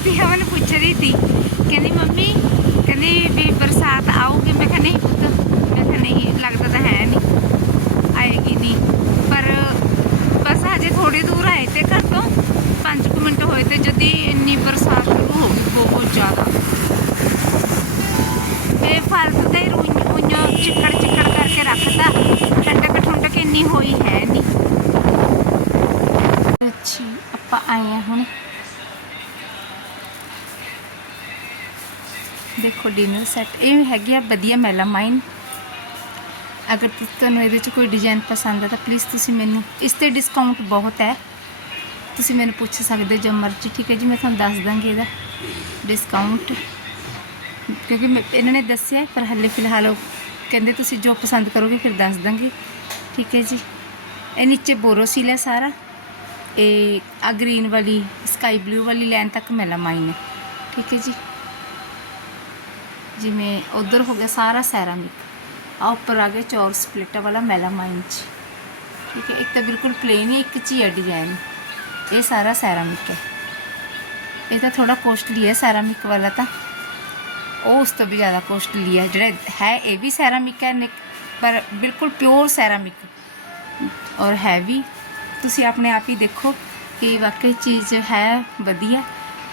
ਕਹਿ ਕੇ ਨਿਕਲੀ ਸੀ ਹਵਨ ਪੁੱਛ ਰਹੀ ਸੀ ਕਹਿੰਦੀ ਮੰਮੀ ਕਹਿੰਦੀ ਵੀ ਬਰਸਾਤ ਆਊਗੀ ਮੈਂ ਕਿਹਾ ਨਹੀਂ ਪੁੱਤ ਮੈਂ ਕਿਹਾ ਨਹੀਂ ਲੱਗਦਾ ਤਾਂ ਹੈ ਨਹੀਂ ਆਏਗੀ ਨਹੀਂ ਪਰ ਬਸ ਹਜੇ ਥੋੜੀ ਦੂਰ ਆਏ ਤੇ ਘਰ ਤੋਂ 5 ਮਿੰਟ ਹੋਏ ਤੇ ਜਦੀ ਇੰਨੀ ਬਰਸਾਤ ਸ਼ੁਰੂ ਹੋ ਗਈ ਬਹੁਤ ਜ਼ਿਆਦਾ ਇਹ ਫਾਲਤੂ ਤੇ ਰੂਈ ਉਈਆਂ ਚਿੱਕੜ ਚਿੱਕੜ ਕਰਕੇ ਰੱਖਤਾ ਠੰਡਕ ਠੰਡਕ ਇੰਨੀ ਹੋਈ ਹੈ ਨਹੀਂ ਅੱਛੀ ਆਪਾਂ ਆਏ ਆ ਹੁਣ ਦੇਖੋ ਡਿਨਰ ਸੈੱਟ ਇਹ ਹੈਗੀ ਆ ਵਧੀਆ ਮੈਲਾਮਾਈਨ ਅਗਰ ਤੁ- ਤੁਹਾਨੂੰ ਇਹਦੇ 'ਚ ਕੋਈ ਡਿਜ਼ਾਈਨ ਪਸੰਦ ਹੈ ਤਾਂ ਪਲੀਜ਼ ਤੁਸੀਂ ਮੈਨੂੰ, ਇਸ ਤੇ ਡਿਸਕਾਊਂਟ ਬਹੁਤ ਹੈ। ਤੁਸੀਂ ਮੈਨੂੰ ਪੁੱਛ ਸਕਦੇ ਹੋ ਜੋ ਮਰਜ਼ੀ, ਠੀਕ ਹੈ ਜੀ, ਮੈਂ ਤੁਹਾਨੂੰ ਦੱਸ ਦਾਂਗੀ ਇਹਦਾ ਡਿਸਕਾਊਂਟ ਕਿਉਂਕਿ ਮੈਂ- ਇਹਨਾਂ ਨੇ ਦੱਸਿਆ, ਪਰ ਹੱਲੇ ਫਿਲਹਾਲ ਉਹ ਕਹਿੰਦੇ ਤੁਸੀਂ ਜੋ ਪਸੰਦ ਕਰੋਗੇ ਫਿਰ ਦੱਸ ਦਾਂਗੀ। ਠੀਕ ਹੈ ਜੀ। ਇਹ ਨੀਚੇ ਬੋਰੋਸੀਲ ਹੈ ਸਾਰਾ। ਇਹ ਆ ਗ੍ਰੀਨ ਵਾਲੀ ਸਕਾਈ ਬਲੂ ਵਾਲੀ ਲਾਈਨ ਤੱਕ ਮੈਲਾਮਾਈਨ ਹੈ ਠੀਕ ਹੈ ਜੀ। ਜਿਵੇਂ ਉਧਰ ਹੋ ਗਿਆ ਸਾਰਾ ਸੈਰਾਮਿਕ ਆ ਉੱਪਰ ਆ ਗਿਆ ਚੌਰ ਸਪਲਿਟ ਵਾਲਾ ਮੈਲਾਮਾਈਨ ਚ ਠੀਕ ਹੈ ਇੱਕ ਤਾਂ ਬਿਲਕੁਲ ਪਲੇਨ ਹੈ ਇੱਕ ਚ ਹੀ ਹੈ ਡਿਜ਼ਾਈਨ ਇਹ ਸਾਰਾ ਸੈਰਾਮਿਕ ਹੈ ਇਹ ਤਾਂ ਥੋੜਾ ਕੋਸਟਲੀ ਹੈ ਸੈਰਾਮਿਕ ਵਾਲਾ ਤਾਂ ਉਹ ਉਸ ਤੋਂ ਵੀ ਜ਼ਿਆਦਾ ਕੋਸਟਲੀ ਹੈ ਜਿਹੜਾ ਹੈ ਇਹ ਵੀ ਸੈਰਾਮਿਕ ਹੈ ਨਿਕ- ਪਰ ਬਿਲਕੁਲ ਪਿਓਰ ਸੈਰਾਮਿਕ ਔਰ ਹੈਵੀ ਤੁਸੀਂ ਆਪਣੇ ਆਪ ਹੀ ਦੇਖੋ ਕਿ ਵਾਕਈ ਚੀਜ਼ ਹੈ ਵਧੀਆ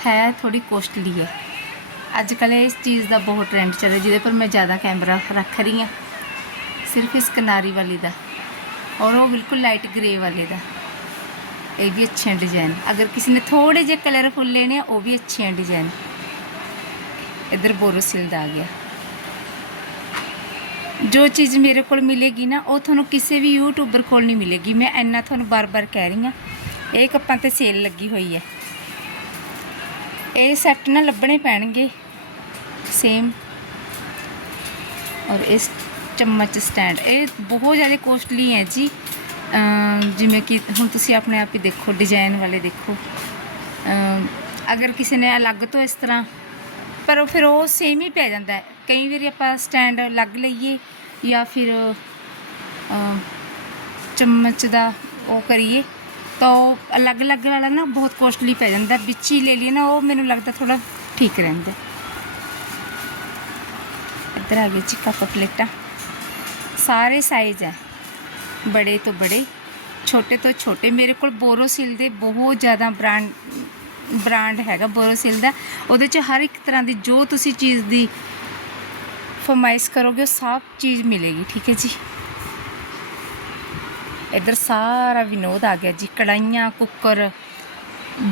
ਹੈ ਥੋੜੀ ਕੋਸਟਲੀ ਹੈ ਅੱਜ ਕੱਲ੍ਹ ਇਸ ਚੀਜ਼ ਦਾ ਬਹੁਤ ਟ੍ਰੈਂਡ ਚੱਲ ਰਿਹਾ, ਜਿਹਦੇ ਪਰ ਮੈਂ ਜ਼ਿਆਦਾ ਕੈਮਰਾ ਰੱਖ ਰਹੀ ਹਾਂ। ਸਿਰਫ ਇਸ ਕਿਨਾਰੀ ਵਾਲੀ ਦਾ ਔਰ ਉਹ ਬਿਲਕੁਲ ਲਾਈਟ ਗ੍ਰੇ ਵਾਲੇ ਦਾ। ਇਹ ਵੀ ਅੱਛੇ ਡਿਜ਼ਾਈਨ ਅਗਰ ਕਿਸੇ ਨੇ ਥੋੜੇ ਜਿਹੇ ਕਲਰਫੁਲ ਲੈਣੇ ਆ, ਉਹ ਵੀ ਅੱਛੇ ਆ ਡਿਜ਼ਾਈਨ ਇਧਰ ਬੋਰੋਸਿਲ ਦਾ ਆ ਗਿਆ। ਜੋ ਚੀਜ਼ ਮੇਰੇ ਕੋਲ ਮਿਲੇਗੀ ਨਾ, ਉਹ ਤੁਹਾਨੂੰ ਕਿਸੇ ਵੀ ਯੂਟਿਊਬਰ ਕੋਲ ਨਹੀਂ ਮਿਲੇਗੀ। ਮੈਂ ਇੰਨਾ ਤੁਹਾਨੂੰ ਬਾਰ-ਬਾਰ ਕਹਿ ਰਹੀ ਹਾਂ। ਇਹ ਕੱਪਾਂ ਤੇ ਸੇਲ ਲੱਗੀ ਹੋਈ ਹੈ। ਇਹ ਸੈੱਟ ਨਾ ਲੱਭਣੇ ਪੈਣਗੇ। ਸੇਮ ਔਰ ਇਸ ਚਮਚ ਸਟੈਂਡ ਇਹ ਬਹੁਤ ਜ਼ਿਆਦਾ ਕੋਸਟਲੀ ਹੈ ਜੀ ਅਮ ਜਿਵੇਂ ਕਿ ਹੁਣ ਤੁਸੀਂ ਆਪਣੇ ਆਪ ਹੀ ਦੇਖੋ ਡਿਜ਼ਾਈਨ ਵਾਲੇ ਦੇਖੋ ਅਮ ਅਗਰ ਕਿਸੇ ਨੇ ਅਲੱਗ ਤੋਂ ਇਸ ਤਰ੍ਹਾਂ ਪਰ ਉਹ ਫਿਰ ਉਹ ਸੇਮ ਹੀ ਪੈ ਜਾਂਦਾ ਹੈ ਕਈ ਵਾਰੀ ਆਪਾਂ ਸਟੈਂਡ ਅਲੱਗ ਲਈਏ ਜਾਂ ਫਿਰ ਅਮ, ਚਮਚ ਦਾ ਉਹ ਕਰੀਏ ਤਾਂ ਉਹ ਅਲੱਗ-ਅਲੱਗ ਵਾਲਾ ਨਾ ਬਹੁਤ ਕੋਸਟਲੀ ਪੈ ਜਾਂਦਾ ਵਿੱਚ ਹੀ ਲੈ ਲਈਏ ਨਾ ਉਹ ਮੈਨੂੰ ਲੱਗਦਾ ਥੋੜਾ ਠੀਕ ਰਹਿੰਦਾ ਇੱਧਰ ਆ ਗਏ ਜੀ ਕੱਪ ਪਲੇਟਾਂ। ਸਾਰੇ ਸਾਈਜ਼ ਹੈ ਬੜੇ ਤੋਂ ਬੜੇ, ਛੋਟੇ ਤੋਂ ਛੋਟੇ। ਮੇਰੇ ਕੋਲ ਬੋਰੋਸਿਲ ਦੇ ਬਹੁਤ ਜ਼ਿਆਦਾ ਬ੍ਰਾਂਡ ਬ੍ਰਾਂਡ ਹੈਗਾ ਬੋਰੋਸਿਲ ਦਾ। ਉਹਦੇ 'ਚ ਹਰ ਇੱਕ ਤਰ੍ਹਾਂ ਦੀ ਜੋ ਤੁਸੀਂ ਚੀਜ਼ ਦੀ ਫਰਮਾਇਸ਼ ਕਰੋਗੇ, ਉਹ ਸਭ ਚੀਜ਼ ਮਿਲੇਗੀ, ਠੀਕ ਹੈ ਜੀ। ਇੱਧਰ ਸਾਰਾ ਵਿਨੋਦ ਆ ਗਿਆ ਜੀ। ਕੜਾਈਆਂ ਕੁੱਕਰ,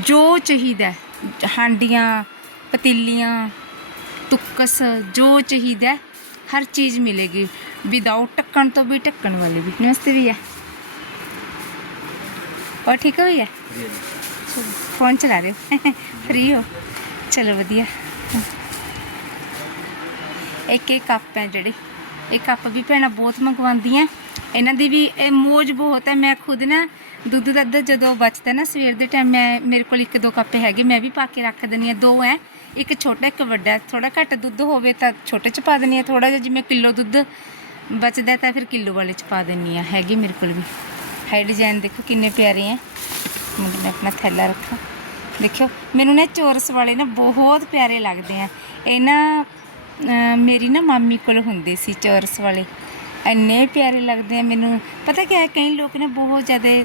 ਜੋ ਚਾਹੀਦਾ ਹਾਂਡੀਆਂ, ਪਤੀਲੀਆਂ ਤੁੱਕਸ ਜੋ ਚਾਹੀਦਾ ਹੈ, ਹਰ ਚੀਜ਼ ਮਿਲੇਗੀ ਵਿਦਆਊਟ ਢੱਕਣ ਤੋਂ ਵੀ ਢੱਕਣ ਵਾਲੀ ਵੀ ਨਮਸਤੇ ਵੀ ਹੈ और ठीक है भैया ਫੋਨ ਚਲਾ ਰਹੇ ਹੋ ਫ੍ਰੀ ਹੋ ਚਲੋ ਵਧੀਆ ਇੱਕ ਇੱਕ ਕੱਪ ਹੈ ਜਿਹੜੇ ਇਹ ਕੱਪ ਵੀ ਭੈਣਾਂ ਬਹੁਤ ਮੰਗਵਾਉਂਦੀਆਂ ਇਹਨਾਂ ਦੀ ਵੀ ਇਹ ਮੋਜ ਬਹੁਤ ਹੈ ਮੈਂ ਖੁਦ ਨਾ ਦੁੱਧ ਦਾ ਅੱਧਾ ਜਦੋਂ ਬਚਦਾ ਨਾ ਸਵੇਰ ਦੇ ਟਾਈਮ ਮੈਂ ਮੇਰੇ ਕੋਲ ਇੱਕ ਦੋ ਕੱਪ ਹੈਗੇ ਮੈਂ ਵੀ ਪਾ ਕੇ ਰੱਖ ਦਿੰਦੀ ਆ ਦੋ ਹੈ ਇੱਕ ਛੋਟਾ ਇੱਕ ਵੱਡਾ ਥੋੜਾ ਘੱਟ ਦੁੱਧ ਹੋਵੇ ਤਾਂ ਛੋਟੇ ਚ ਪਾ ਦਿੰਦੀ ਆ ਥੋੜਾ ਜਿਹਾ ਜਿਵੇਂ ਕਿਲੋ ਦੁੱਧ ਬਚਦਾ ਤਾਂ ਫਿਰ ਕਿਲੋ ਵਾਲੇ ਚ ਪਾ ਦਿੰਦੀ ਆ ਹੈਗੇ ਮੇਰੇ ਕੋਲ ਵੀ। ਹੈ ਡਿਜ਼ਾਈਨ ਦੇਖੋ ਕਿੰਨੇ ਪਿਆਰੇ ਹੈ ਮੈਂ ਆਪਣਾ ਥੈਲਾ ਰੱਖਾਂ। ਦੇਖਿਓ, ਮੈਨੂੰ ਨਾ ਚੋਰਸ ਵਾਲੇ ਨਾ ਬਹੁਤ ਪਿਆਰੇ ਲੱਗਦੇ ਆ। ਇਹ ਨਾ ਮੇਰੀ ਨਾ ਮਾਮੀ ਕੋਲ ਹੁੰਦੇ ਸੀ ਚੋਰਸ ਵਾਲੇ। ਇੰਨੇ ਪਿਆਰੇ ਲੱਗਦੇ ਆ ਮੈਨੂੰ। ਪਤਾ ਕਿ ਹੈ, ਕਈ ਲੋਕ ਨੇ ਬਹੁਤ ਜ਼ਿਆਦਾ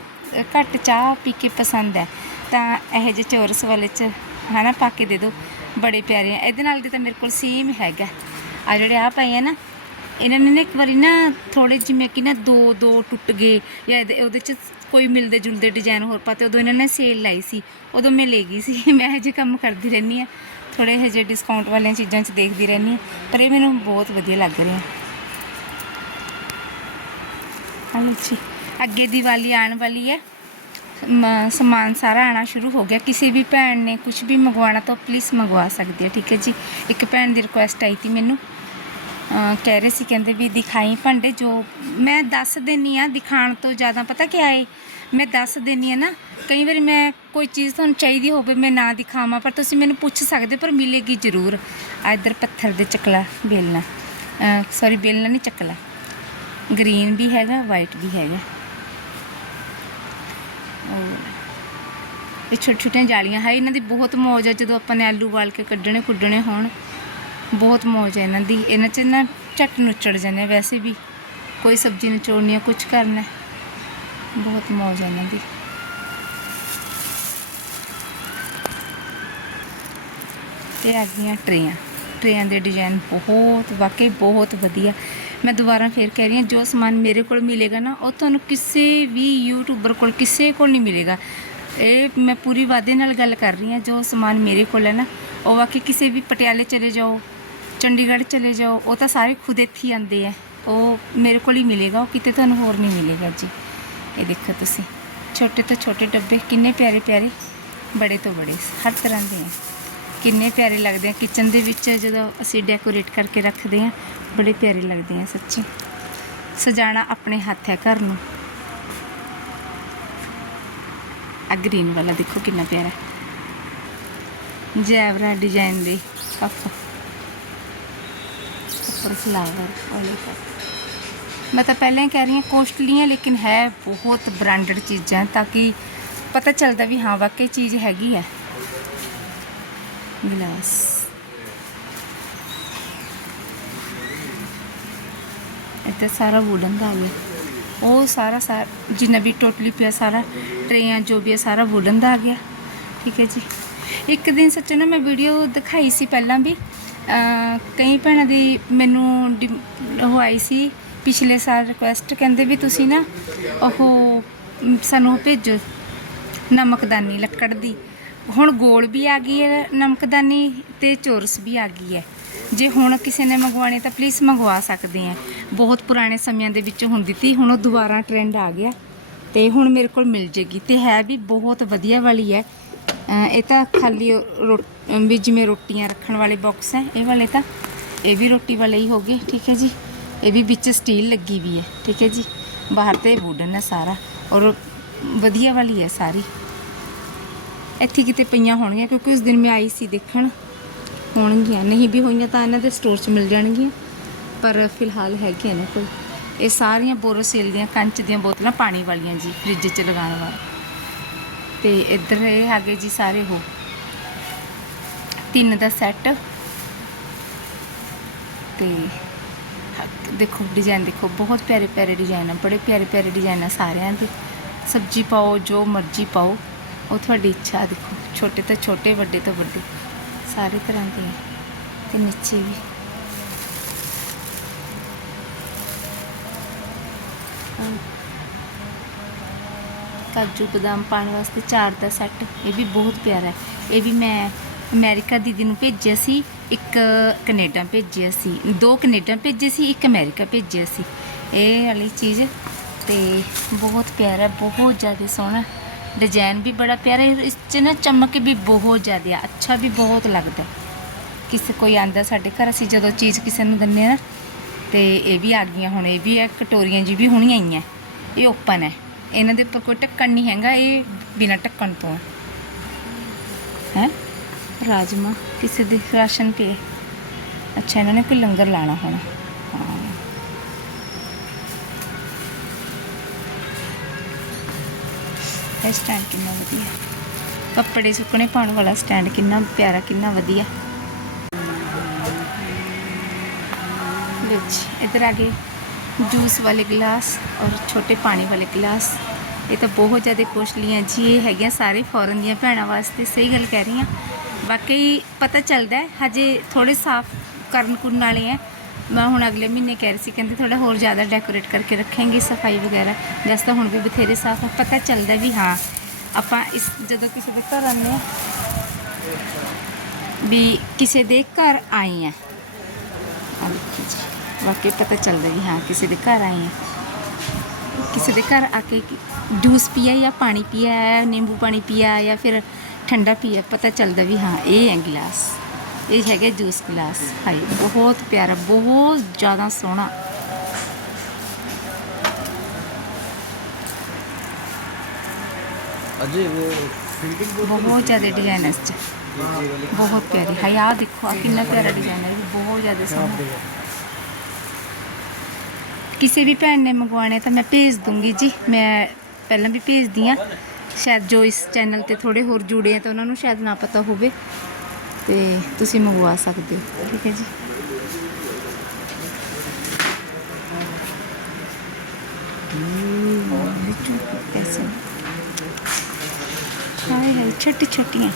ਘੱਟ ਚਾਹ ਪੀ ਕੇ ਪਸੰਦ ਹੈ। ਤਾਂ ਇਹੋ ਜਿਹੇ ਚੋਰਸ ਵਾਲੇ ਚ ਹਨਾ ਪਾ ਕੇ ਦੇ ਦਿਓ। ਬੜੇ ਪਿਆਰੇ ਆ। ਇਹਦੇ ਨਾਲ ਦੇ ਤਾਂ ਮੇਰੇ ਕੋਲ ਸੇਮ ਹੈਗਾ। ਆ ਜਿਹੜੇ ਆ ਪਏ ਆ ਨਾ, ਇਹਨਾਂ ਨੇ ਨਾ ਇੱਕ ਵਾਰੀ ਨਾ ਥੋੜੇ ਜਿਵੇਂ ਕਿ ਨਾ ਦੋ ਦੋ ਟੁੱਟ ਗਏ ਜਾਂ ਇਹਦੇ- ਉਹਦੇ ਚ ਕੋਈ ਮਿਲਦੇ ਜੁਲਦੇ ਡਿਜ਼ਾਈਨ ਹੋਰ ਪਾਤੇ, ਉਦੋਂ ਇਹਨਾਂ ਨੇ ਸੇਲ ਲਾਈ ਸੀ। ਉਦੋਂ ਮੈਂ ਲੈ ਗਈ ਸੀ। ਮੈਂ ਇਹ ਜਿਹੇ ਕੰਮ ਕਰਦੀ ਰਹਿੰਦੀ ਆ ਥੋੜੇ ਇਹੋ ਜਿਹੇ ਡਿਸਕਾਊਂਟ ਵਾਲੀਆਂ ਚੀਜ਼ਾਂ 'ਚ ਦੇਖਦੀ ਰਹਿੰਦੀ ਆ ਪਰ ਇਹ ਮੈਨੂੰ ਬਹੁਤ ਵਧੀਆ ਲੱਗ ਰਿਹਾ। ਹਾਂਜੀ ਅੱਗੇ ਦੀਵਾਲੀ ਆਉਣ ਵਾਲੀ ਹੈ। ਮ- ਸਮਾਨ ਸਾਰਾ ਆਣਾ ਸ਼ੁਰੂ ਹੋ ਗਿਆ। ਕਿਸੇ ਵੀ ਭੈਣ ਨੇ ਕੁਝ ਵੀ ਮੰਗਵਾਉਣਾ ਤਾਂ ਪਲੀਜ਼ ਮੰਗਵਾ ਸਕਦੀ ਹੈ, ਠੀਕ ਹੈ ਜੀ। ਇੱਕ ਭੈਣ ਦੀ ਰਿਕੁਐਸਟ ਆਈ ਤੀ ਮੈਨੂੰ। ਅਹ ਕਹਿ ਰਹੇ ਸੀ, ਕਹਿੰਦੇ ਵੀ ਦਿਖਾਈ ਭਾਂਡੇ ਜੋ ਮੈਂ ਦੱਸ ਦਿੰਨੀ ਆ ਦਿਖਾਣ ਤੋਂ ਜ਼ਿਆਦਾ ਪਤਾ ਕੀ ਆਏ ਮੈਂ ਦੱਸ ਦਿੰਨੀ ਆ ਨਾ, ਕਈ ਵਾਰੀ ਮੈਂ ਕੋਈ ਚੀਜ਼ ਤੁਹਾਨੂੰ ਚਾਹੀਦੀ ਹੋਵੇ, ਮੈਂ ਨਾ ਦਿਖਾਵਾਂ, ਪਰ ਤੁਸੀਂ ਮੈਨੂੰ ਪੁੱਛ ਸਕਦੇ, ਪਰ ਮਿਲੇਗੀ ਜ਼ਰੂਰ। ਆ ਇੱਧਰ ਪੱਥਰ ਦੇ ਚੱਕਲਾ ਬੇਲਣਾ। ਸੌਰੀ ਬੇਲਣਾ ਨਹੀਂ, ਚੱਕਲਾ। ਗ੍ਰੀਨ ਵੀ ਹੈਗਾ ਵਾਈਟ ਵੀ ਹੈਗਾ। ਇਹ ਛੋਟੇ ਛੋਟੀਆਂ ਜਾਲੀਆਂ ਹੈ, ਇਹਨਾਂ ਦੀ ਬਹੁਤ ਮੌਜ ਹੈ, ਜਦੋਂ ਆਪਾਂ ਨੇ ਆਲੂ ਵਾਲ ਕੇ ਕੱਢਣੇ ਕੁੱਡਣੇ ਹੋਣ, ਬਹੁਤ ਮੌਜ ਹੈ ਇਹਨਾਂ ਦੀ। ਇਹਨਾਂ 'ਚ ਨਾ ਝੱਟ ਨੁੱਚੜ ਜਾਂਦੇ ਆ, ਵੈਸੇ ਵੀ ਕੋਈ ਸਬਜ਼ੀ ਨਿਚੋੜਨੀ ਆ ਕੁਝ ਕਰਨਾ ਬਹੁਤ ਮੌਜ ਹੈ ਇਹਨਾਂ ਦੀ। ਤੇ ਆ ਗਈਆਂ ਟਰੀਆਂ। ਟਰੇਆਂ ਦੇ ਡਿਜ਼ਾਈਨ ਬਹੁਤ, ਵਾਕਈ ਬਹੁਤ ਵਧੀਆ। ਮੈਂ ਦੁਬਾਰਾ ਫੇਰ ਕਹਿ ਰਹੀ ਹਾਂ, ਜੋ ਸਮਾਨ ਮੇਰੇ ਕੋਲ ਮਿਲੇਗਾ ਨਾ, ਉਹ ਤੁਹਾਨੂੰ ਕਿਸੇ ਵੀ ਯੂਟਿਊਬਰ ਕੋਲ, ਕਿਸੇ ਕੋਲ ਨਹੀਂ ਮਿਲੇਗਾ। ਇਹ ਮੈਂ ਪੂਰੀ ਵਾਅਦੇ ਨਾਲ ਗੱਲ ਕਰ ਰਹੀ ਹਾਂ, ਜੋ ਸਮਾਨ ਮੇਰੇ ਕੋਲ ਹੈ ਨਾ, ਉਹ ਵਾਕਈ ਕਿਸੇ ਵੀ ਪਟਿਆਲੇ ਚਲੇ ਜਾਓ, ਚੰਡੀਗੜ੍ਹ ਚਲੇ ਜਾਓ, ਉਹ ਤਾਂ ਸਾਰੇ ਖੁਦ ਇੱਥੇ ਹੀ ਆਉਂਦੇ ਆ। ਉਹ ਮੇਰੇ ਕੋਲ ਹੀ ਮਿਲੇਗਾ, ਉਹ ਕਿਤੇ ਤੁਹਾਨੂੰ ਹੋਰ ਨਹੀਂ ਮਿਲੇਗਾ ਜੀ। ਇਹ ਦੇਖੋ ਤੁਸੀਂ, ਛੋਟੇ ਤੋਂ ਛੋਟੇ ਡੱਬੇ ਕਿੰਨੇ ਪਿਆਰੇ ਪਿਆਰੇ ਬੜੇ ਤੋਂ ਬੜੇ, ਹਰ ਤਰ੍ਹਾਂ ਦੇ ਆ। ਕਿੰਨੇ ਪਿਆਰੇ ਲੱਗਦੇ ਆ। ਕਿਚਨ ਦੇ ਵਿੱਚ ਜਦੋਂ ਅਸੀਂ ਡੈਕੋਰੇਟ ਕਰਕੇ ਰੱਖਦੇ ਆ, ਬੜੇ ਪਿਆਰੇ ਲੱਗਦੇ ਆ ਸੱਚੀ। ਸਜਾਣਾ ਆਪਣੇ ਹੱਥ ਹੈ ਘਰ ਨੂੰ। ਆ ਗ੍ਰੀਨ ਵਾਲਾ ਦੇਖੋ ਕਿੰਨਾ ਪਿਆਰਾ ਜੈਵਰਾ ਡਿਜ਼ਾਈਨ ਦੇ। ਕੱਪ ਉੱਪਰ ਫਲਾਵਰ ਵਾਲੇ ਕੱਪ ਮੈਂ ਤਾਂ ਪਹਿਲਾਂ ਹੀ ਕਹਿ ਰਹੀ ਹਾਂ ਕੋਸਟਲੀ ਹੈ ਲੇਕਿਨ ਹੈ ਬਹੁਤ ਬ੍ਰਾਂਡਡ ਚੀਜ਼ਾਂ, ਤਾਂ ਕਿ ਪਤਾ ਚੱਲਦਾ ਵੀ ਹਾਂ, ਵਾਕਈ ਚੀਜ਼ ਹੈਗੀ ਹੈ ਗਲਾਸ ਇੱਥੇ ਸਾਰਾ ਵੁਡਨ ਦਾ ਆ ਗਿਆ ਉਹ ਸਾਰਾ ਸਾਰਾ ਜਿੰਨਾ ਵੀ ਟੋਟਲੀ ਪਿਆ ਸਾਰਾ ਟਰੇਆਂ ਜੋ ਵੀ ਹੈ, ਸਾਰਾ ਵੁਡਨ ਦਾ ਆ ਗਿਆ। ਠੀਕ ਹੈ ਜੀ। ਇੱਕ ਦਿਨ ਸੱਚ ਨਾ ਮੈਂ ਵੀਡੀਓ ਦਿਖਾਈ ਸੀ ਪਹਿਲਾਂ ਵੀ। ਕਈ ਭੈਣਾਂ ਦੀ ਮੈਨੂੰ ਡਿਮ- ਉਹ ਆਈ ਸੀ, ਪਿਛਲੇ ਸਾਲ ਰਿਕੁਐਸਟ ਕਹਿੰਦੇ ਵੀ ਤੁਸੀਂ ਨਾ ਉਹ, ਸਾਨੂੰ ਭੇਜੋ ਨਮਕਦਾਨੀ ਲੱਕੜ ਦੀ। ਹੁਣ ਗੋਲ ਵੀ ਆ ਗਈ ਹੈ, ਨਮਕਦਾਨੀ ਤੇ ਚੋਰਸ ਵੀ ਆ ਗਈ ਹੈ। ਜੇ ਹੁਣ ਕਿਸੇ ਨੇ ਮੰਗਵਾਣੀ ਤਾਂ ਪਲੀਜ਼ ਮੰਗਵਾ ਸਕਦੇ ਆ ਬਹੁਤ ਪੁਰਾਣੇ ਸਮਿਆਂ ਦੇ ਵਿੱਚ ਹੁੰਦੀ ਤੀ ਹੁਣ ਉਹ ਦੁਬਾਰਾ ਟ੍ਰੈਂਡ ਆ ਗਿਆ। ਤੇ ਹੁਣ ਮੇਰੇ ਕੋਲ ਮਿਲ ਜੇਗੀ ਤੇ ਹੈ ਵੀ ਬਹੁਤ ਵਧੀਆ ਵਾਲੀ ਹੈ। ਇਹ ਤਾਂ ਖਾਲੀ ਰੋ- ਵੀ ਜਿਵੇਂ ਰੋਟੀਆਂ ਰੱਖਣ ਵਾਲੇ ਬਾਕਸ ਹੈ, ਇਹ ਵਾਲੇ ਤਾਂ, ਇਹ ਵੀ ਰੋਟੀ ਵਾਲੇ ਹੀ ਹੋਗੇ ਠੀਕ ਹੈ ਜੀ। ਇਹ ਵੀ ਵਿੱਚ ਸਟੀਲ ਲੱਗੀ ਵੀ ਹੈ, ਠੀਕ ਹੈ ਜੀ। ਬਾਹਰ ਤੇ ਵੁਡਨ ਹੈ ਸਾਰਾ ਔਰ ਵਧੀਆ ਵਾਲੀ ਹੈ ਸਾਰੀ। ਇੱਥੇ ਕਿਤੇ ਪਈਆਂ ਹੋਣਗੀਆਂ, ਕਿਉਂਕਿ ਉਸ ਦਿਨ ਮੈਂ ਆਈ ਸੀ ਦੇਖਣ। ਹੋਣਗੀਆਂ। ਨਹੀਂ ਵੀ ਹੋਈਆਂ ਤਾਂ ਇਹਨਾਂ ਦੇ ਸਟੋਰ 'ਚ ਮਿਲ ਜਾਣਗੀਆਂ, ਪਰ ਫਿਲਹਾਲ ਹੈਗੀਆਂ ਨੇ ਕੋਈ ਇਹ ਸਾਰੀਆਂ ਬੋਰੋਸੇਲ ਦੀਆਂ, ਕੰਚ ਦੀਆਂ ਬੋਤਲਾਂ ਪਾਣੀ ਵਾਲੀਆਂ ਜੀ, ਫ੍ਰਿਜ 'ਚ ਲਗਾਉਣ ਵਾਲੀ ਤੇ ਇੱਧਰ ਇਹ ਹੈਗੇ ਜੀ ਸਾਰੇ ਹੋ ਤਿੰਨ ਦਾ ਸੈੱਟ। ਤੇ ਦੇਖੋ ਡਿਜ਼ਾਈਨ ਦੇਖੋ, ਬਹੁਤ ਪਿਆਰੇ ਪਿਆਰੇ ਡਿਜ਼ਾਈਨ ਆ, ਬੜੇ ਪਿਆਰੇ ਪਿਆਰੇ ਡਿਜ਼ਾਈਨ ਆ ਸਾਰਿਆਂ ਦੇ। ਸਬਜ਼ੀ ਪਾਓ, ਜੋ ਮਰਜ਼ੀ ਪਾਓ। ਉਹ ਤੁਹਾਡੀ ਇੱਛਾ ਦੇਖੋ, ਛੋਟੇ ਤੋਂ ਛੋਟੇ, ਵੱਡੇ ਤੋਂ ਵੱਡੇ, ਸਾਰੇ ਤਰ੍ਹਾਂ ਦੇ ਆ। ਤੇ ਨੀਚੇ ਵੀ। ਕਾਜੂ ਬਦਾਮ ਪਾਉਣ ਵਾਸਤੇ ਚਾਰ ਦਾ ਸੈੱਟ, ਇਹ ਵੀ ਬਹੁਤ ਪਿਆਰਾ ਹੈ। ਇਹ ਵੀ ਮੈਂ ਅਮਰੀਕਾ ਦੀਦੀ ਨੂੰ ਭੇਜਿਆ ਸੀ, ਇੱਕ ਕੈਨੇਡਾ ਭੇਜਿਆ ਸੀ, ਦੋ ਕੈਨੇਡਾ ਭੇਜੇ ਸੀ, ਇੱਕ ਅਮਰੀਕਾ ਭੇਜਿਆ ਸੀ। ਇਹ ਵਾਲੀ ਚੀਜ਼ ਤੇ ਬਹੁਤ ਪਿਆਰਾ, ਬਹੁਤ ਜ਼ਿਆਦਾ ਸੋਹਣਾ। ਡਿਜ਼ਾਈਨ ਵੀ ਬੜਾ ਪਿਆਰਾ ਹੈ। ਇਸ 'ਚ ਨਾ ਚਮਕ ਵੀ ਬਹੁਤ ਜ਼ਿਆਦਾ ਆ, ਅੱਛਾ ਵੀ ਬਹੁਤ ਲੱਗਦਾ। ਕਿਸੇ ਕੋਈ ਆਂਦਾ ਸਾਡੇ ਘਰ, ਅਸੀਂ ਜਦੋਂ ਚੀਜ਼ ਕਿਸੇ ਨੂੰ ਦਿੰਨੇ ਆ ਨਾ ਤੇ ਇਹ ਵੀ ਆ ਗਈਆਂ, ਹੁਣ ਇਹ ਵੀ ਹੈ ਕਟੋਰੀਆਂ ਜੀ ਵੀ ਹੁਣੀਆਂ ਆਈਆਂ ਇਹ ਓਪਨ ਹੈ। ਇਹਨਾਂ ਦੇ ਉੱਪਰ ਕੋਈ ਢੱਕਣ ਨਹੀਂ ਹੈਗਾ, ਇਹ ਬਿਨਾਂ ਢੱਕਣ ਤੋਂ ਹੈ? ਰਾਜਮਾ, ਕਿਸੇ ਦੇ ਰਾਸ਼ਨ ਪਏ ਅੱਛਾ, ਇਹਨਾਂ ਨੇ ਕੋਈ ਲੰਗਰ ਲਾਣਾ ਹੋਣਾ। ਇਹ ਸਟੈਂਡ ਕਿੰਨਾ ਵਧੀਆ। ਕੱਪੜੇ ਸੁੱਕਣੇ ਪਾਉਣ ਵਾਲਾ ਸਟੈਂਡ ਕਿੰਨਾ ਪਿਆਰਾ, ਕਿੰਨਾ ਵਧੀਆ। ਵਿੱਚ ਇਧਰ ਆ ਗਏ ਜੂਸ ਵਾਲੇ ਗਲਾਸ ਔਰ ਛੋਟੇ ਪਾਣੀ ਵਾਲੇ ਗਲਾਸ। ਇਹ ਤਾਂ ਬਹੁਤ ਜ਼ਿਆਦਾ ਕੋਸਟਲੀ ਹੈ ਜੀ, ਇਹ ਹੈਗੀਆਂ ਸਾਰੇ ਫੋਰਨ ਦੀਆਂ ਭੈਣਾਂ ਵਾਸਤੇ। ਸਹੀ ਗੱਲ ਕਹਿ ਰਹੀ ਹਾਂ ਵਾਕਈ ਪਤਾ ਚੱਲਦਾ ਹਜੇ ਥੋੜੇ ਸਾਫ਼ ਕਰਨ ਕੁਰਨ ਵਾਲੇ ਹੈ। ਮੈਂ ਹੁਣ ਅਗਲੇ ਮਹੀਨੇ ਕਹਿ ਰਹੀ ਸੀ, ਕਹਿੰਦੇ ਥੋੜਾ ਹੋਰ ਜ਼ਿਆਦਾ ਡੈਕੋਰੇਟ ਕਰਕੇ ਰੱਖਾਂਗੇ ਸਫ਼ਾਈ ਵਗੈਰਾ। ਜਸ ਤਾਂ ਹੁਣ ਵੀ ਬਥੇਰੇ ਸਾਫ਼ ਹੈ ਪਤਾ ਚੱਲਦਾ ਵੀ ਹਾਂ, ਆਪਾਂ ਇਸ ਜਦੋਂ ਕਿਸੇ ਦੇ ਘਰ ਆਉਂਦੇ ਹਾਂ, ਵੀ ਕਿਸੇ ਦੇ ਘਰ ਆਏ ਆ ਆ ਵਾਕਈ ਪਤਾ ਚੱਲਦਾ ਵੀ ਹਾਂ ਕਿਸੇ ਦੇ ਘਰ ਆਏ ਆ ਕਿਸੇ ਦੇ ਘਰ ਆ ਕੇ ਜੂਸ ਪੀਆ ਜਾਂ ਪਾਣੀ ਪੀਆ, ਨਿੰਬੂ ਪਾਣੀ ਪੀਆ ਜਾਂ ਫਿਰ ਠੰਡਾ ਪੀਆ, ਪਤਾ ਚੱਲਦਾ ਵੀ ਹਾਂ, ਇਹ ਹੈ ਗਲਾਸ। ਇਹ ਹੈਗਾ ਜੂਸ ਗਲਾਸ ਹਾਈ ਬਹੁਤ ਪਿਆਰਾ ਬਹੁਤ ਜ਼ਿਆਦਾ ਸੋਹਣਾ अजय वो प्रिंटिंग ਬਹੁਤ ਜ਼ਿਆਦਾ ਡਿਜ਼ਾਈਨ ਇਸ 'ਚ ਬਹੁਤ ਪਿਆਰੀ ਹਾਈ ਆਹ ਦੇਖੋ ਆ ਕਿੰਨਾ ਪਿਆਰਾ ਡਿਜ਼ਾਈਨ ਹੈ ਇਹ ਵੀ ਬਹੁਤ ਜ਼ਿਆਦਾ ਸੋਹਣਾ ਕਿਸੇ ਵੀ ਭੈਣ ਨੇ ਮੰਗਵਾਉਣੇ ਤਾਂ ਮੈਂ ਭੇਜ ਦੂੰਗੀ ਜੀ ਮੈਂ ਪਹਿਲਾਂ ਵੀ ਭੇਜਦੀ ਆ ਸ਼ਾਇਦ ਜੋ ਇਸ ਚੈਨਲ ਤੇ ਥੋੜੇ ਹੋਰ ਜੁੜੇ ਆ ਤਾਂ ਉਹਨਾਂ ਨੂੰ ਸ਼ਾਇਦ ਨਾ ਪਤਾ ਹੋਵੇ ਤੇ ਤੁਸੀਂ ਮੰਗਵਾ ਸਕਦੇ ਹੋ। ਠੀਕ ਹੈ ਜੀ। ऐसे ਹਾਏ ਹਾਏ, ਛੋਟੀ ਛੋਟੀਆਂ।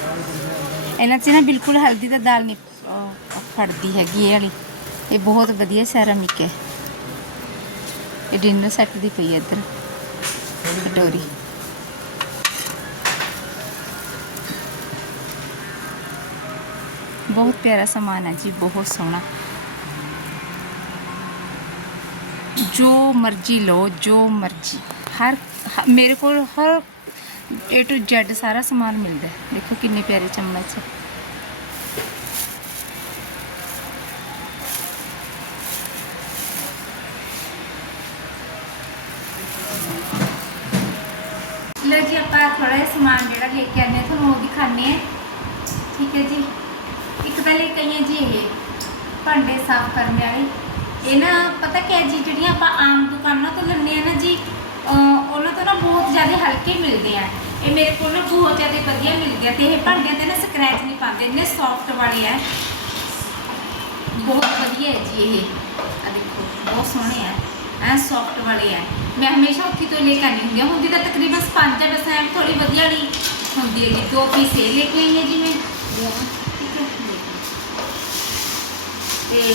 ਇਹਨਾਂ 'ਚ ਨਾ ਬਿਲਕੁਲ ਹਲਦੀ ਦਾ ਦਾਲ ਨਹੀਂ ਫੜਦੀ ਹੈਗੀ ਇਹ ਵਾਲੀ। ਇਹ ਬਹੁਤ ਵਧੀਆ ਸੈਰਾਮਿਕ ਹੈ। ਇਹ ਡਿਨਰ ਸੈੱਟ ਦੀ ਪਈ ਹੈ ਇੱਧਰ। ਕਟੋਰੀ। ਬਹੁਤ ਪਿਆਰਾ ਸਮਾਨ ਹੈ ਜੀ, ਬਹੁਤ ਸੋਹਣਾ। ਜੋ ਮਰਜ਼ੀ ਲਓ, ਜੋ ਮਰਜ਼ੀ। ਹਰ ਮੇਰੇ ਕੋਲ ਹਰ A to Z ਸਾਰਾ ਸਮਾਨ ਮਿਲਦਾ ਹੈ। ਦੇਖੋ ਕਿੰਨੇ ਪਿਆਰੇ ਚਮਚ ਹੈ ਲੋ ਜੀ ਆਪਾਂ ਥੋੜਾ ਜਿਹਾ ਸਮਾਨ ਜਿਹੜਾ ਲੈ ਕੇ ਆਨੇ ਤੁਹਾਨੂੰ ਉਹ ਦਿਖਾਣੇ ਆ ਠੀਕ ਹੈ ਜੀ ਇੱਕ ਤਾਂ ਲੈ ਕੇ ਆਈਆਂ ਜੀ ਇਹ ਭਾਂਡੇ ਸਾਫ਼ ਕਰਨ ਵਾਲੇ। ਇਹ ਨਾ ਪਤਾ ਕਿ ਜੀ, ਜਿਹੜੀਆਂ ਆਪਾਂ ਆਮ ਦੁਕਾਨਾਂ ਤੋਂ ਲੈਂਦੇ ਆ ਨਾ ਜੀ ਉਹਨਾਂ ਤੋਂ ਨਾ ਬਹੁਤ ਜ਼ਿਆਦਾ ਹਲਕੇ ਮਿਲਦੇ ਆ। ਇਹ ਮੇਰੇ ਕੋਲ ਨਾ ਬਹੁਤ ਜ਼ਿਆਦਾ ਵਧੀਆ ਮਿਲ ਗਿਆ ਤੇ ਇਹ ਭਾਂਡਿਆਂ ਤੇ ਨਾ ਸਕ੍ਰੈਚ ਨਹੀਂ ਪਾਉਂਦੇ, ਇੰਨੇ ਸੌਫਟ ਵਾਲੇ ਆ। ਬਹੁਤ ਵਧੀਆ ਹੈ ਜੀ ਇਹ। ਆ ਦੇਖੋ, ਬਹੁਤ ਸੋਹਣੇ ਆ। ਐ ਸੌਫਟ ਵਾਲੇ ਆ। ਮੈਂ ਹਮੇਸ਼ਾ ਉੱਥੇ ਤੋਂ ਲੈ ਕੇ ਆਉਂਦੀ ਹੁੰਦੀ ਹਾਂ। ਹੁੰਦੀ ਤਾਂ ਤਕਰੀਬਨ ਪੰਜ ਆ ਬਸ ਐ ਥੋੜੀ ਵਧੀਆ ਲਈ ਹੁੰਦੀ ਹੈ ਜੀ ਦੋ ਪੀਸ ਇਹ ਲੈ ਕੇ ਆਈ ਹੈ ਜੀ ਮੈਂ। ਬਹੁਤ ਤੇ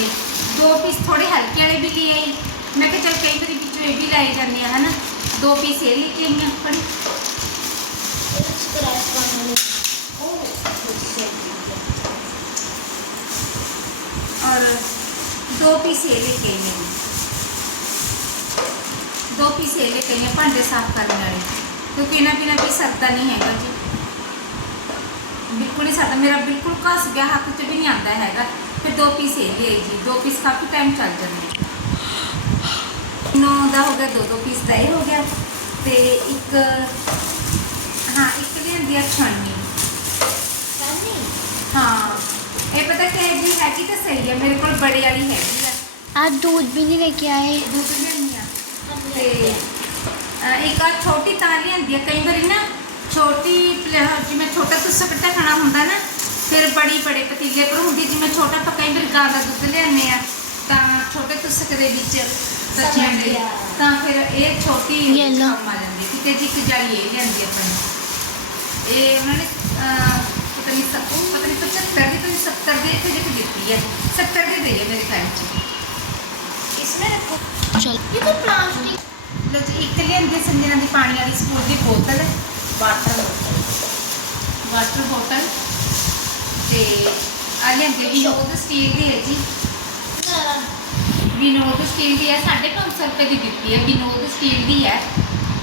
ਦੋ ਪੀਸ ਥੋੜੇ ਹਲਕੇ ਵਾਲੇ ਵੀ ਲਈ ਆਈ ਮੈਂ ਕਿਹਾ ਚਲ ਕਈ ਵਾਰੀ ਵਿੱਚੋਂ ਇਹ ਵੀ ਲਾਏ ਜਾਂਦੇ ਆ, ਹਨਾ? ਦੋ ਪੀਸ ਇਹ ਲੈ ਕੇ ਆਈ ਆ, ਫੜੀ। ਔਰ ਦੋ ਪੀਸ ਇਹ ਲੈ ਕੇ ਆਈ ਦੋ ਪੀਸ ਇਹ ਲੈ ਕੇ ਆਈ ਭਾਂਡੇ ਸਾਫ਼ ਕਰਨ ਵਾਲੇ। ਕਿਉਂਕਿ ਇਹਨਾਂ ਬਿਨਾਂ ਵੀ ਸਰਦਾ ਨਹੀਂ ਹੈਗਾ ਜੀ। ਬਿਲਕੁਲ ਨਹੀਂ ਸਰਦਾ। ਮੇਰਾ ਬਿਲਕੁਲ ਘਸ ਗਿਆ, ਹੱਥ 'ਚ ਵੀ ਨਹੀਂ ਆਉਂਦਾ ਹੈਗਾ। फिर दो पीस ये ले आई जी दो पीस काफ़ी टाइम चल जाते नौ ਦਾ ਹੋ ਗਿਆ ਦੋ ਦੋ ਪੀਸ ਦਾ ਇਹ ਹੋ ਗਿਆ ਤੇ ਇੱਕ ਹਾਂ ਇੱਕ ਲਿਆਂਦੀ ਆ ਛਾਨਣੀ ਹਾਂ ਇਹ ਪਤਾ ਕਿ ਜੀ ਹੈਗੀ ਤਾਂ ਸਹੀ ਹੈ ਮੇਰੇ ਕੋਲ ਬੜੀ ਵਾਲੀ ਹੈਗੀ ਆ आज दूध भी नहीं लेके आए ਦੁੱਧ ਲੈਣੀ ਆ ਤੇ ਅਹ, ਇੱਕ ਆ ਛੋਟੀ ਤਾਂ ਲਿਆਂਦੀ ਆ ਕਈ ਵਾਰੀ ਨਾ ਛੋਟੀ ਪਲੇ- ਜਿਵੇਂ ਛੋਟਾ ਤੁਸਾ ਕੱਟਾ ਖਾਣਾ ਹੁੰਦਾ ਨਾ ਫਿਰ ਬੜੀ ਬੜੇ ਪਤੀਲੇ ਪਰ ਹੁੰਦੀ ਜਿਵੇਂ ਛੋਟਾ ਆਪਾਂ ਕਈ ਵਾਰੀ ਗਾਂ ਦਾ ਦੁੱਧ ਲਿਆਉਂਦੇ ਆ ਤਾਂ ਛੋਟੇ ਤੁਸਕ ਦੇ ਵਿੱਚ ਬੱਚਿਆਂ ਦੇ ਤਾਂ ਫਿਰ ਇਹ ਛੋਟੀ Yellow. ਕੰਮ ਆ ਜਾਂਦੀ ਠੀਕ ਹੈ ਜੀ ਇੱਕ ਜਾਲੀ ਇਹ ਲਿਆਂਦੀ ਆਪਾਂ ਨੇ ਇਹ ਉਹਨਾਂ ਨੇ ਅਹ, ਪਤਾ ਨਹੀਂ ਸੱਤ ਪਤਾ ਨਹੀਂ 75 ਦੀ ਤੋਂ 70 ਦੀ ਇੱਥੇ ਜਿੱਤ ਦਿੱਤੀ ਹੈ 70 ਦੀ ਦੇ ਹੈ ਮੇਰੇ ਖਿਆਲ ਚ इसमें रखो चल ये तो प्लास्टिक ਲੋ ਜੀ ਇੱਕ ਲਿਆਂਦੀ ਸੰਜਨਾ ਦੀ ਪਾਣੀ ਵਾਲੀ ਸਕੂਲ ਦੀ ਬੋਤਲ ਵਾਟਰ ਵਾਟਰ ਬੋਤਲ ਤੇ ਆ ਲਿਆਂਦੀ ਵਿਨੋਦ ਸਟੀਲ ਦੀ ਹੈ ਜੀ ਵਿਨੋਦ ਸਟੀਲ ਦੀ ਹੈ 550 ਰੁਪਏ ਦੀ ਦਿੱਤੀ ਹੈ ਵਿਨੋਦ ਸਟੀਲ ਦੀ ਹੈ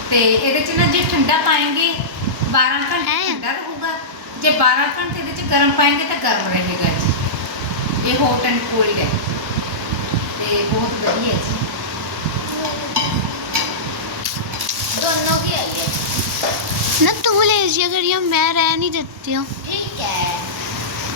ਤੇ ਇਹਦੇ ਚ ਨਾ ਜੇ ਠੰਡਾ ਪਾਏਂਗੇ 12 ਘੰਟੇ ਹੈ। ਠੰਡਾ ਰਹੂਗਾ ਜੇ 12 ਘੰਟੇ ਇਹਦੇ ਚ ਗਰਮ ਪਾਏਂਗੇ ਤਾਂ ਗਰਮ ਰਹੇਗਾ ਜੀ ਇਹ ਹੌਟ ਐਂਡ ਕੋਲਡ ਹੈ ਤੇ ਬਹੁਤ ਵਧੀਆ ਹੈ ਜੀ दोनों की आई है ना तू ले जी अगर ये मैं रह नहीं देती हूँ ठीक है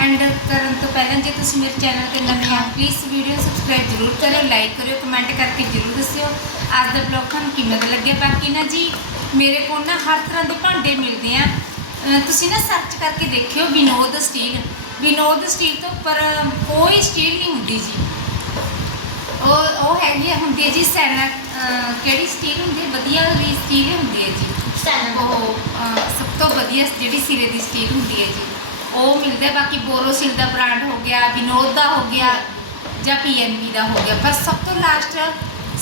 ਐਂਡ ਕਰਨ ਤੋਂ ਪਹਿਲਾਂ ਜੇ ਤੁਸੀਂ ਮੇਰੇ ਚੈਨਲ ਤੇ ਨਵੇਂ ਆ ਪਲੀਜ਼ ਵੀਡੀਓ ਸਬਸਕ੍ਰਾਈਬ ਜ਼ਰੂਰ ਕਰਿਓ ਲਾਈਕ ਕਰਿਓ ਕਮੈਂਟ ਕਰਕੇ ਜ਼ਰੂਰ ਦੱਸਿਓ। ਅੱਜ ਦਾ ਬਲੌਗ ਤੁਹਾਨੂੰ ਕਿਵੇਂ ਦਾ ਲੱਗਿਆ? ਬਾਕੀ ਨਾ ਜੀ ਮੇਰੇ ਕੋਲ ਨਾ ਹਰ ਤਰ੍ਹਾਂ ਦੇ ਭਾਂਡੇ ਮਿਲਦੇ ਆ। ਤੁਸੀਂ ਨਾ ਸਰਚ ਕਰਕੇ ਦੇਖਿਓ ਵਿਨੋਦ ਸਟੀਲ ਵਿਨੋਦ ਸਟੀਲ ਤੋਂ ਉੱਪਰ ਕੋਈ ਸਟੀਲ ਨਹੀਂ ਹੁੰਦੀ ਜੀ। ਉਹ ਉਹ ਹੈਗੀ ਹੁੰਦੀ ਹੈ ਜੀ ਸੈਨਾ ਕਿਹੜੀ ਸਟੀਲ ਹੁੰਦੀ ਹੈ ਵਧੀਆ ਵਾਲੀ ਸਟੀਲ ਹੁੰਦੀ ਹੈ ਜੀ। ਉਹ ਅਹ, ਸਭ ਤੋਂ ਵਧੀਆ ਜਿਹੜੀ ਸਿਰੇ ਦੀ ਸਟੀਲ ਹੁੰਦੀ ਹੈ ਜੀ। ਉਹ ਮਿਲਦਾ। ਬਾਕੀ ਬੋਰੋਸਿਲ ਦਾ ਬ੍ਰਾਂਡ ਹੋ ਗਿਆ ਵਿਨੋਦ ਦਾ ਹੋ ਗਿਆ ਜਾਂ ਪੀਐਨਬੀ ਦਾ ਹੋ ਗਿਆ ਬਸ ਸਭ ਤੋਂ ਲਾਸਟ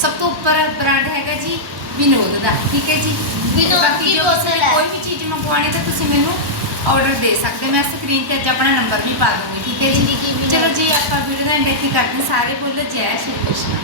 ਸਭ ਤੋਂ ਉੱਪਰ ਬ੍ਰਾਂਡ ਹੈਗਾ ਜੀ ਵਿਨੋਦ ਦਾ ਠੀਕ ਹੈ ਜੀ ਵਿਨੋਦ ਬਾਕੀ ਜੋ ਬੋਤਲ ਤੁਸੀਂ ਹੈ। ਕੋਈ ਵੀ ਚੀਜ਼ ਮੰਗਵਾਉਣੀ ਤਾਂ ਤੁਸੀਂ ਮੈਨੂੰ ਆਰਡਰ ਦੇ ਸਕਦੇ ਹੋ। ਮੈਂ ਸਕਰੀਨ ਤੇ ਅੱਜ ਆਪਣਾ ਨੰਬਰ ਵੀ ਪਾ ਦੂੰਗੀ ਠੀਕ ਹੈ ਜੀ, ਜੀ, ਜੀ ਵਿਨੋਦ। ਚਲੋ ਜੀ ਆਪਾਂ ਵੀਡੀਓ ਦਾ ਐਂਡ ਇੱਥੇ ਕਰਦੇ ਹਾਂ। ਸਾਰੇ ਬੋਲੋ ਜੈ ਸ਼੍ਰੀ ਕ੍ਰਿਸ਼ਨ